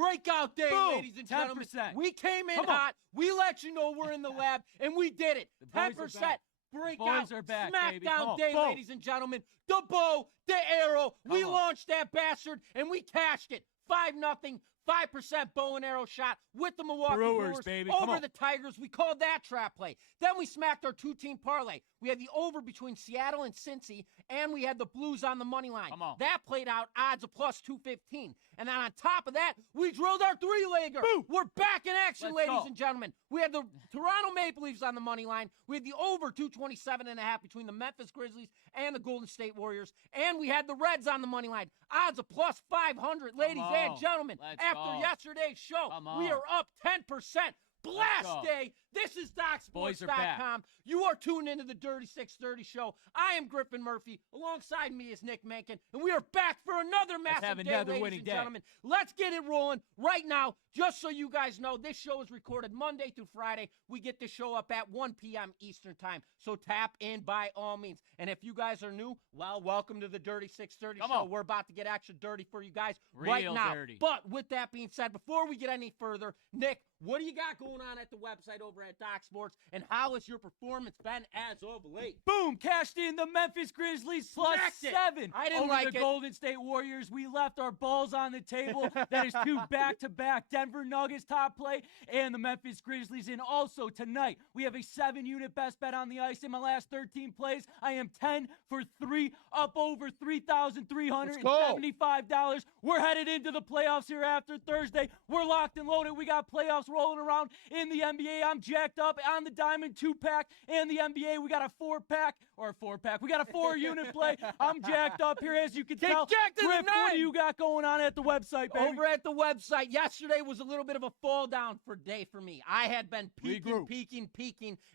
Breakout day, Boom, ladies and gentlemen. 10%. We came in Come on. hot. We let you know we're in the lab, and we did it. The boys are 10% back. breakout. The boys are back, baby. Come Smackdown on. day, Boom. ladies and gentlemen. The bow, the arrow. We on. launched that bastard, and we cashed it. 5-0. 5% bow and arrow shot with the Milwaukee Brewers baby. Come over on. the Tigers. We called that trap play. Then we smacked our two-team parlay. We had the over between Seattle and Cincy, and we had the Blues on the money line. Come on. That played out odds of plus 215. And then on top of that, we drilled our three-legger. Boom. We're back in action, Let's ladies go. and gentlemen. We had the Toronto Maple Leafs on the money line. We had the over 227.5 between the Memphis Grizzlies and the Golden State Warriors. And we had the Reds on the money line. Odds of plus 500, ladies and gentlemen. Let's After go. yesterday's show, Come we on. are up 10%. Blast go. day. This is Boys are back. DocSports.com. You are tuned into the Dirty 630 show. I am Griffin Murphy. Alongside me is Nick Menken. And we are back for another massive have day, another ladies winning and day. gentlemen. Let's get it rolling right now. Just so you guys know, this show is recorded Monday through Friday. We get this show up at 1 p.m. Eastern time. So tap in by all means. And if you guys are new, well, welcome to the Dirty 630 Come show. on. We're about to get extra dirty for you guys Real right now. dirty. But with that being said, before we get any further, Nick, what do you got going on at the website over at Doc Sports, and how has your performance been as of late? Boom! Cashed in the Memphis Grizzlies plus Smacked it. 7 I didn't over like the it. Golden State Warriors. We left our balls on the table. That is 2 back-to-back Denver Nuggets top play and the Memphis Grizzlies. And also tonight, we have a 7-unit best bet on the ice. In my last 13 plays, I am 10 for 3, up over $3,375. We're headed into the playoffs here after Thursday. We're locked and loaded. We got playoffs rolling around in the NBA. I'm jacked up on the Diamond 2-pack and the NBA. We got a 4-pack or a 4-pack. We got a 4-unit play. I'm jacked up here, as you can tell. jacked to the Griff, what do nine. you got going on at the website, baby? Over at the website, yesterday was a little bit of a fall down for day for me. I had been Regroup. peaking,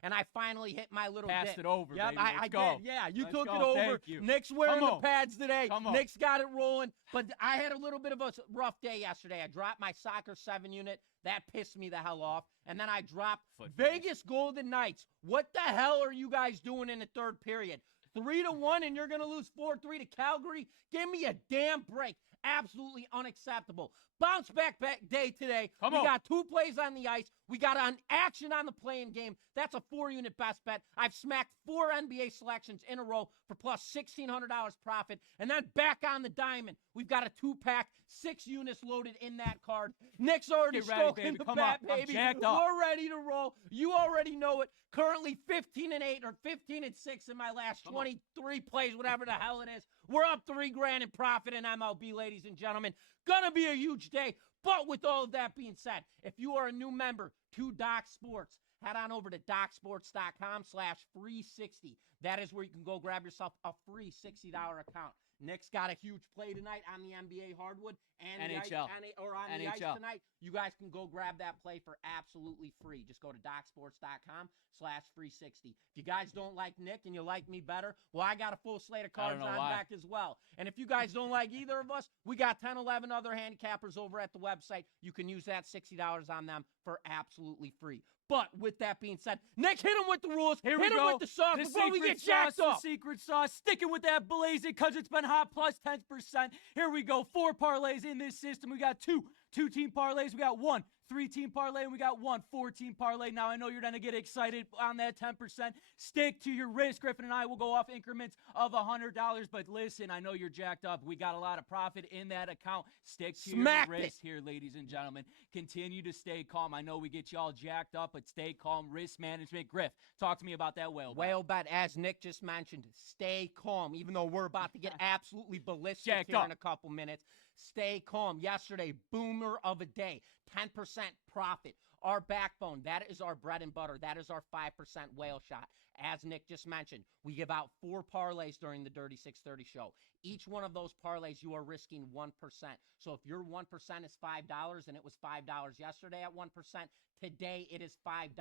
and I finally hit my little Passed dip. it over, Yep, baby. I Let's go. did. Yeah, you Let's took go. it over. Thank you. Nick's wearing Come the on. pads today. Come on. Nick's got it rolling. But I had a little bit of a rough day yesterday. I dropped my soccer 7-unit. That pissed me the hell off. And then I dropped Foot Vegas Golden Knights. What the hell are you guys doing in the third period? 3-1, and you're going to lose 4-3 to Calgary? Give me a damn break. Absolutely unacceptable. Bounce back day today. Come we on. got 2 plays on the ice. We got an action on the playing game. That's a 4-unit best bet. I've smacked 4 NBA selections in a row for plus $1,600 profit. And then back on the diamond, we've got a 2-pack, 6 units loaded in that card. Nick's already Get ready, stroking baby. the Come bat, on. I'm baby. jacked up. We're ready to roll. You already know it. Currently 15-8 or 15-6 in my last 23 plays, whatever the hell it is. We're up $3,000 in profit in MLB, ladies and gentlemen. Gonna be a huge day. But with all of that being said, if you are a new member to Doc Sports, head on over to DocSports.com/free60. That is where you can go grab yourself a free $60 account. Nick's got a huge play tonight on the NBA hardwood and NHL. the ice tonight. You guys can go grab that play for absolutely free. Just go to DocSports.com/free60. If you guys don't like Nick and you like me better, well, I got a full slate of cards on deck as well. And if you guys don't like either of us, we got 10, 11 other handicappers over at the website. You can use that $60 on them for absolutely free. But with that being said, Nick, hit him with the rules. Here hit we him go. with the sauce The before we secret get jacked sauce, up. The secret sauce. Sticking with that blazing because it's been hot plus 10%. Here we go. 4 parlays in this system. We got 2 2-team parlays. We got 1 3-team parlay, and we got 1 4-team parlay. Now, I know you're going to get excited on that 10%. Stick to your wrist. Griffin and I will go off increments of $100. But listen, I know you're jacked up. We got a lot of profit in that account. Stick to your wrist here, ladies and gentlemen. Continue to stay calm. I know we get you all jacked up, but stay calm. Risk management. Griff, talk to me about that whale bet. Whale bet, as Nick just mentioned, stay calm, even though we're about to get absolutely ballistic Jacked here up. in a couple minutes. Stay calm. Yesterday, boomer of a day, 10% profit. Our backbone, that is our bread and butter. That is our 5% whale shot. As Nick just mentioned, we give out 4 parlays during the Dirty 630 show. Each one of those parlays, you are risking 1%. So if your 1% is $5 and it was $5 yesterday at 1%, today it is $5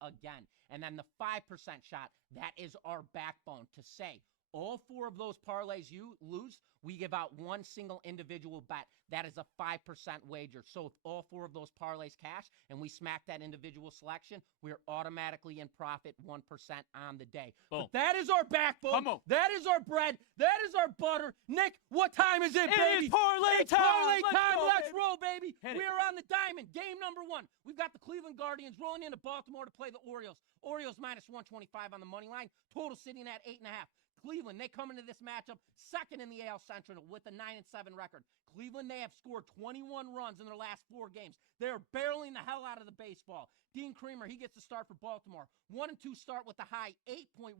again. And then the 5% shot, that is our backbone to say, All 4 of those parlays you lose, we give out one single individual bet. That is a 5% wager. So if all 4 of those parlays cash and we smack that individual selection, we're automatically in profit 1% on the day. Boom. But that is our backbone. Come on. That is our bread. That is our butter. Nick, what time is it, baby? It is parlay time. Parlay time. Go, Let's baby. roll, baby. Hit it. We are on the diamond. Game number 1. We've got the Cleveland Guardians rolling into Baltimore to play the Orioles. Orioles minus 125 on the money line. Total sitting at 8.5. Cleveland, they come into this matchup second in the AL Central with a 9-7 record. Cleveland, they have scored 21 runs in their last 4 games. They're barreling the hell out of the baseball. Dean Kremer, he gets the start for Baltimore. 1-2 start with a high 8.16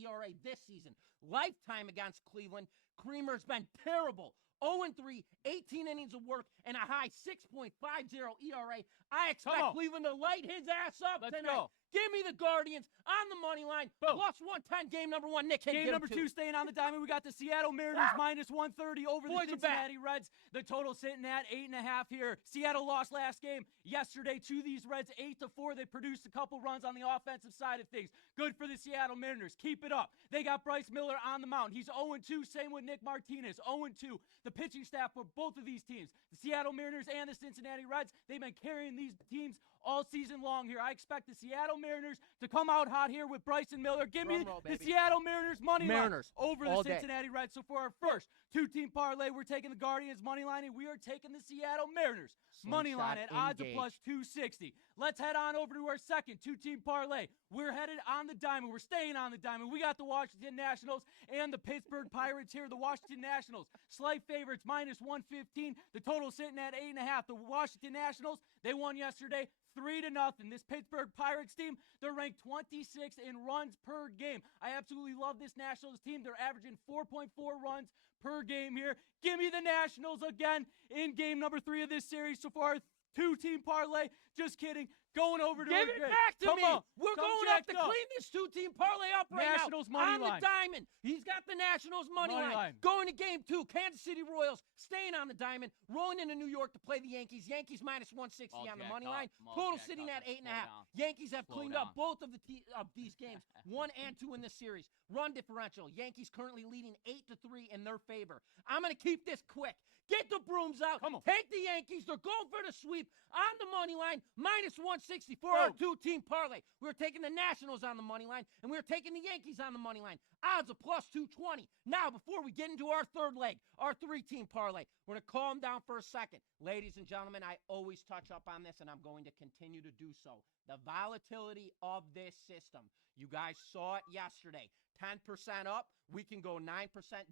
ERA this season. Lifetime against Cleveland, Kremer's been terrible. 0-3, 18 innings of work, and a high 6.50 ERA. I expect Cleveland to light his ass up tonight. Go. Give me the Guardians on the money line. Boom. Plus 110, game number 1. Nick, Game number 2 staying on the diamond. We got the Seattle Mariners minus 130 over the Cincinnati Reds. The total sitting at 8.5 here. Seattle lost last game yesterday to these Reds 8-4. They produced a couple runs on the offensive side of things. Good for the Seattle Mariners. Keep it up. They got Bryce Miller on the mound. He's 0-2. Same with Nick Martinez. 0-2. The pitching staff for both of these teams, the Seattle Mariners and the Cincinnati Reds, they've been carrying these teams all season long here. I expect the Seattle Mariners to come out hot here with Bryson Miller. Give me the Seattle Mariners money line over the Cincinnati Reds. So for our first 2-team parlay, we're taking the Guardians money line, and we are taking the Seattle Mariners money line at odds of plus 260. Let's head on over to our second 2-team parlay. We're headed on the diamond. We're staying on the diamond. We got the Washington Nationals and the Pittsburgh Pirates here. The Washington Nationals, slight favorites, minus 115. The total sitting at 8.5. The Washington Nationals, they won yesterday 3-0. This Pittsburgh Pirates team, they're ranked 26th in runs per game. I absolutely love this Nationals team. They're averaging 4.4 runs per game here. Give me the Nationals again in game number 3 of this series. So far, 2-team parlay. Just kidding. Going over to Give it back to me. We're going up to clean this 2-team parlay up right Nationals now. Money on the diamond. He's got the Nationals money line. Going to game 2. Kansas City Royals staying on the diamond. Rolling into New York to play the Yankees. Yankees minus 160 on the money line. Total sitting at 8.5. Yankees have cleaned up both of these games. 1 and 2 in this series. Run differential. Yankees currently leading 8-3 in their favor. I'm going to keep this quick. Get the brooms out. Take the Yankees. They're going for the sweep on the money line. Minus 160 for our 2-team parlay. We're taking the Nationals on the money line, and we're taking the Yankees on the money line. Odds of plus 220. Now, before we get into our third leg, our 3-team parlay, we're going to calm down for a second. Ladies and gentlemen, I always touch up on this, and I'm going to continue to do so. The volatility of this system. You guys saw it yesterday. 10% up, we can go 9%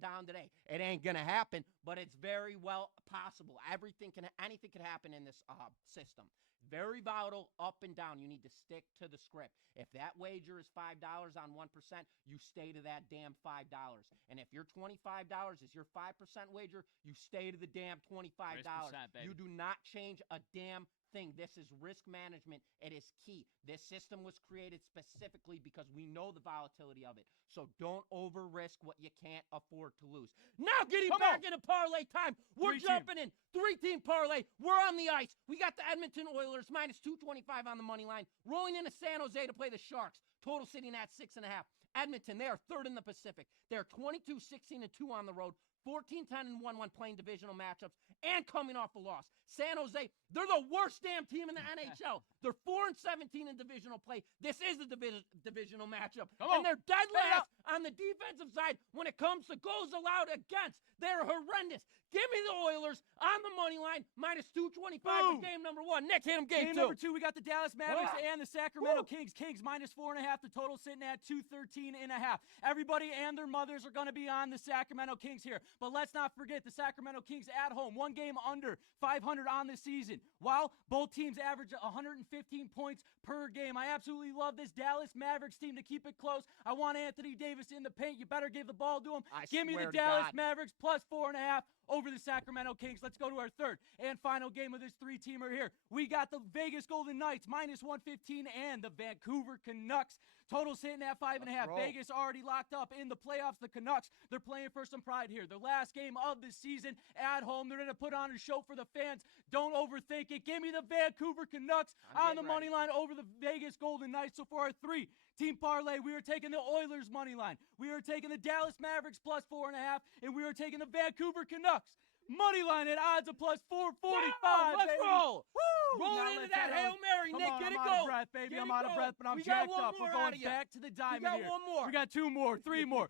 down today. It ain't gonna happen, but it's very well possible. Anything can happen in this system. Very volatile, up and down. You need to stick to the script. If that wager is $5 on 1%, you stay to that damn $5. And if your $25 is your 5% wager, you stay to the damn $25. You do not change a damn thing. This is risk management. It is key. This system was created specifically because we know the volatility of it. So don't over risk what you can't afford to lose. Now getting back into parlay time. We're jumping in. 3-team parlay. We're on the ice. We got the Edmonton Oilers minus 225 on the money line. Rolling into San Jose to play the Sharks. Total sitting at 6.5. Edmonton, they are third in the Pacific. They're 22-16-2 on the road. 14-10-1 playing divisional matchups and coming off a loss. San Jose, they're the worst damn team in the NHL. They're 4-17 in divisional play. This is the divisional matchup. And they're dead last on the defensive side when it comes to goals allowed against. They're horrendous. Give me the Oilers on the money line, minus 225 for game number 1. Nick, hit him game 2. Game number 2, we got the Dallas Mavericks and the Sacramento Kings. Kings minus 4.5. The total sitting at 213.5. Everybody and their mothers are going to be on the Sacramento Kings here. But let's not forget the Sacramento Kings at home. 1 game under 500 on the season. While both teams average 115 points per game. I absolutely love this Dallas Mavericks team to keep it close. I want Anthony Davis in the paint. You better give the ball to him. Give me the Dallas Mavericks plus 4.5 over the Sacramento Kings. Let's go to our third and final game of this 3-teamer here. We got the Vegas Golden Knights minus 115 and the Vancouver Canucks. Total sitting at 5.5. Vegas already locked up in the playoffs. The Canucks, they're playing for some pride here. Their last game of the season at home. They're going to put on a show for the fans. Don't overthink overthink it. Give me the Vancouver Canucks on the money line over the Vegas Golden Knights. So for our 3-team parlay, we are taking the Oilers money line. We are taking the Dallas Mavericks plus 4.5, and we are taking the Vancouver Canucks money line at odds of plus 445. Let's baby. roll. Woo! Roll Now into let's that head Hail on. Mary, Come Nick. on, Get it I'm out going. of breath, baby. Get I'm it out of going. breath, but I'm We got jacked one up. more We're out going of ya. back to the We diamond got here. one more. We got 2 more, 3 more.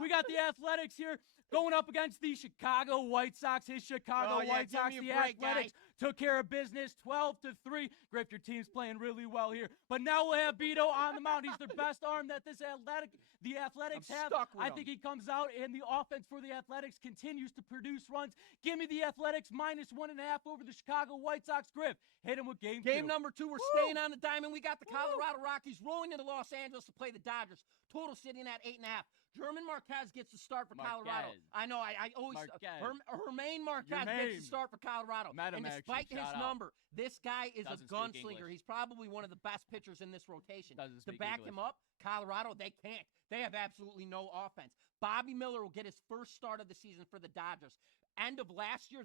We got the Athletics here going up against the Chicago White Sox. His Chicago White give Sox, me a the break, Athletics took care of business 12-3. Griff, your team's playing really well here. But now we'll have Beto on the mound. He's the best arm that the Athletics have. I think he comes out, and the offense for the Athletics continues to produce runs. Give me the Athletics minus 1.5 over the Chicago White Sox. Griff, hit him with game 2. Game number 2, we're staying on the diamond. We got the Colorado Rockies rolling into Los Angeles to play the Dodgers. Total sitting at 8.5. German Marquez gets the start for Colorado. I know, I always... Hermaine Marquez gets the start for Colorado. And despite his number, this guy is a gunslinger. He's probably one of the best pitchers in this rotation. To back him up, Colorado, they can't. They have absolutely no offense. Bobby Miller will get his first start of the season for the Dodgers. End of last year,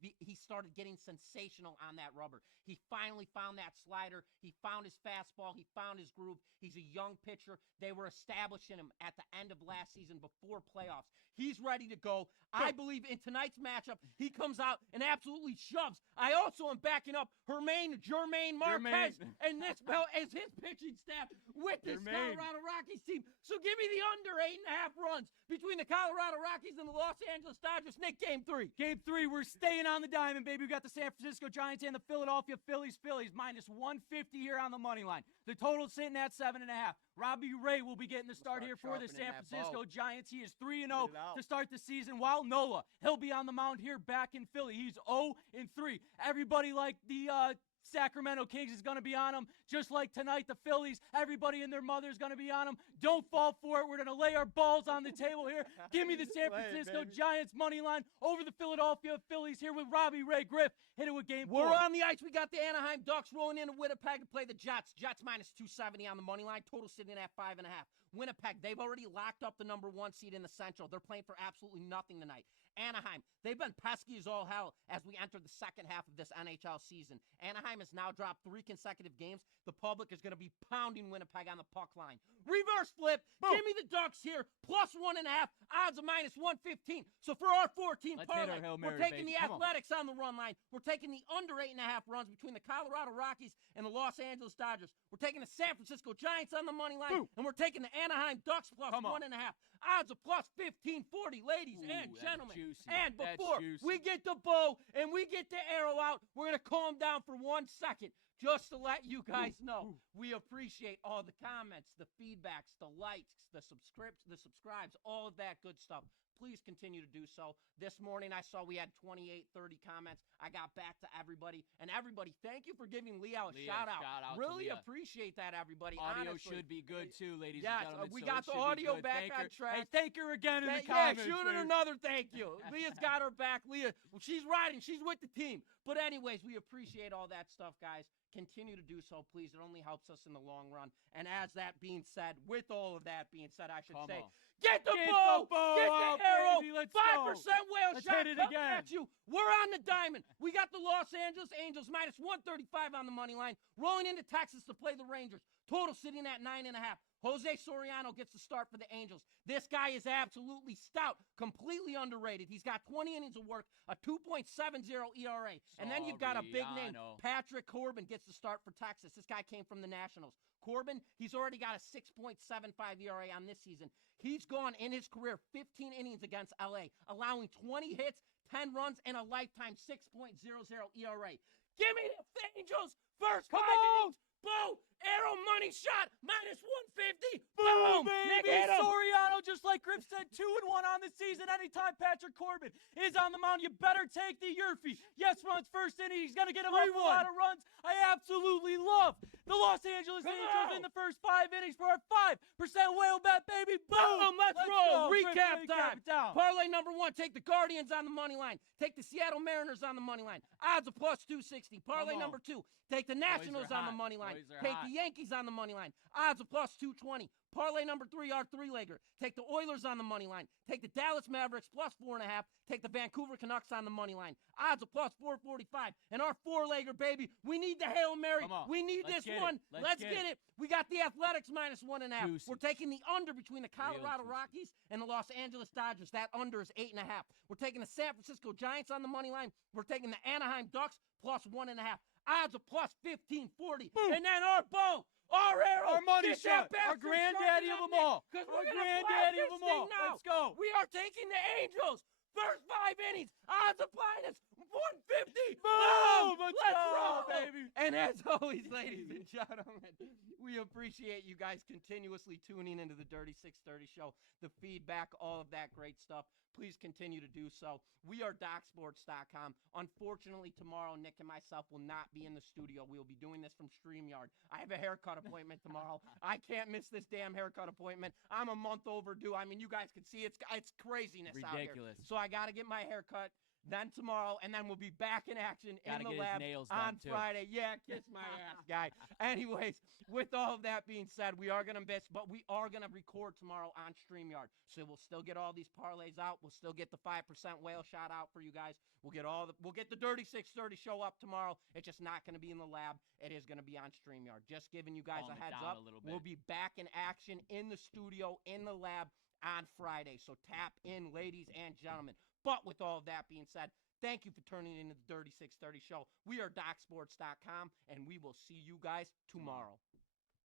he started getting sensational on that rubber. He finally found that slider. He found his fastball. He found his groove. He's a young pitcher. They were establishing him at the end of last season before playoffs. He's ready to go. I believe in tonight's matchup, he comes out and absolutely shoves. I also am backing up Germaine Marquez and this as his pitching staff with this Colorado Rockies team. So give me the under 8.5 runs between the Colorado Rockies and the Los Angeles Dodgers. Nick, game 3. Game 3, we're staying on the diamond, baby. We got the San Francisco Giants and the Philadelphia Phillies. Minus 150 here on the money line. The total sitting at 7.5. Robbie Ray will be getting the start here for the San Francisco Giants. He is 3-0 to start the season, while Nola, he'll be on the mound here back in Philly. He's 0-3. Everybody like the Sacramento Kings is going to be on him. Just like tonight, the Phillies, everybody and their mother is going to be on them. Don't fall for it. We're going to lay our balls on the table here. Give me the San Francisco Giants money line over the Philadelphia Phillies here with Robbie Ray. Griff, hit it with game 4. We're on the ice. We got the Anaheim Ducks rolling into Winnipeg to play the Jets. Jets minus 270 on the money line. Total sitting at 5.5. Winnipeg, they've already locked up the number 1 seed in the Central. They're playing for absolutely nothing tonight. Anaheim, they've been pesky as all hell as we enter the second half of this NHL season. Anaheim has now dropped 3 consecutive games. The public is going to be pounding Winnipeg on the puck line. Reverse flip. Boom. Give me the Ducks here. Plus 1.5. Odds of minus 115. So for our 14 parlay, we're taking the Athletics on the run line. We're taking the under 8.5 runs between the Colorado Rockies and the Los Angeles Dodgers. We're taking the San Francisco Giants on the money line. And we're taking the Anaheim Ducks plus 1.5. Odds of plus 1540, ladies and gentlemen. And before we get the bow and we get the arrow out, we're going to calm down for 1 second just to let you guys know. We appreciate all the comments, the feedbacks, the likes, the subscribes, all of that good stuff. Please continue to do so. This morning I saw we had 28, 30 comments. I got back to everybody. And everybody, thank you for giving Leo a shout out. Really appreciate that, everybody. Audio honestly. should be good too, ladies and gentlemen. We got the audio back on track. Hey, thank her again in the comments. Yeah, shoot her another thank you. Leah's got her back. Leah, she's riding. She's with the team. But anyways, we appreciate all that stuff, guys. Continue to do so, please. It only helps us in the long run. And as that being said, with all of that being said, I should say, get the bow, get the arrow, baby, 5% whale shot hit it coming again. at you. We're on the diamond. We got the Los Angeles Angels minus 135 on the money line, rolling into Texas to play the Rangers. Total sitting at 9.5. Jose Soriano gets the start for the Angels. This guy is absolutely stout, completely underrated. He's got 20 innings of work, a 2.70 ERA. And then you've got a big name, Patrick Corbin gets the start for Texas. This guy came from the Nationals. Corbin, he's already got a 6.75 ERA on this season. He's gone in his career 15 innings against LA, allowing 20 hits, 10 runs, and a lifetime 6.00 ERA. Give me the Angels first 5 innings. Boom! Arrow money shot, minus 150. Boom! Baby, Soriano, just like Griff said, 2-1 on the season. Anytime Patrick Corbin is on the mound, you better take the Yurfie. Yes, runs first inning. He's going to get him up a lot of runs. I absolutely love the Los Angeles Angels in the first 5 innings for our 5% whale bet, baby. Boom! Let's roll. Recap time. Parlay number 1, take the Guardians on the money line. Take the Seattle Mariners on the money line. Odds of plus 260. Parlay number 2, take the Nationals on the money line. Take the Yankees on the money line. Odds of plus 220. Parlay number 3, our 3-legger. Take the Oilers on the money line. Take the Dallas Mavericks plus 4.5. Take the Vancouver Canucks on the money line. Odds of plus 445. And our 4-legger, baby, we need the Hail Mary. We need this one. Let's get it. We got the Athletics minus 1.5. Juicy. We're taking the under between the Colorado Rockies and the Los Angeles Dodgers. That under is 8.5. We're taking the San Francisco Giants on the money line. We're taking the Anaheim Ducks plus 1.5. Odds of plus 1540. And then our ball, our arrow, our money shot, our granddaddy of them all. Our granddaddy of them all. Now. Let's go. We are taking the Angels. First 5 innings, odds of minus 150. Boom! Let's go, roll, baby. And as always, ladies and gentlemen, we appreciate you guys continuously tuning into the Dirty 630 show, the feedback, all of that great stuff. Please continue to do so. We are DocSports.com. Unfortunately, tomorrow, Nick and myself will not be in the studio. We will be doing this from StreamYard. I have a haircut appointment tomorrow. I can't miss this damn haircut appointment. I'm a month overdue. I mean, you guys can see it's craziness out here. Ridiculous. So I got to get my haircut. Then tomorrow, and then we'll be back in action in the lab on Friday. Yeah, kiss my ass, guy. Anyways, with all of that being said, we are going to miss, but we are going to record tomorrow on StreamYard. So we'll still get all these parlays out. We'll still get the 5% whale shot out for you guys. We'll get the Dirty 630 show up tomorrow. It's just not going to be in the lab. It is going to be on StreamYard. Just giving you guys a heads up. We'll be back in action in the studio, in the lab on Friday. So tap in, ladies and gentlemen. But with all of that being said, thank you for turning into the Dirty 630 show. We are DocSports.com, and we will see you guys tomorrow.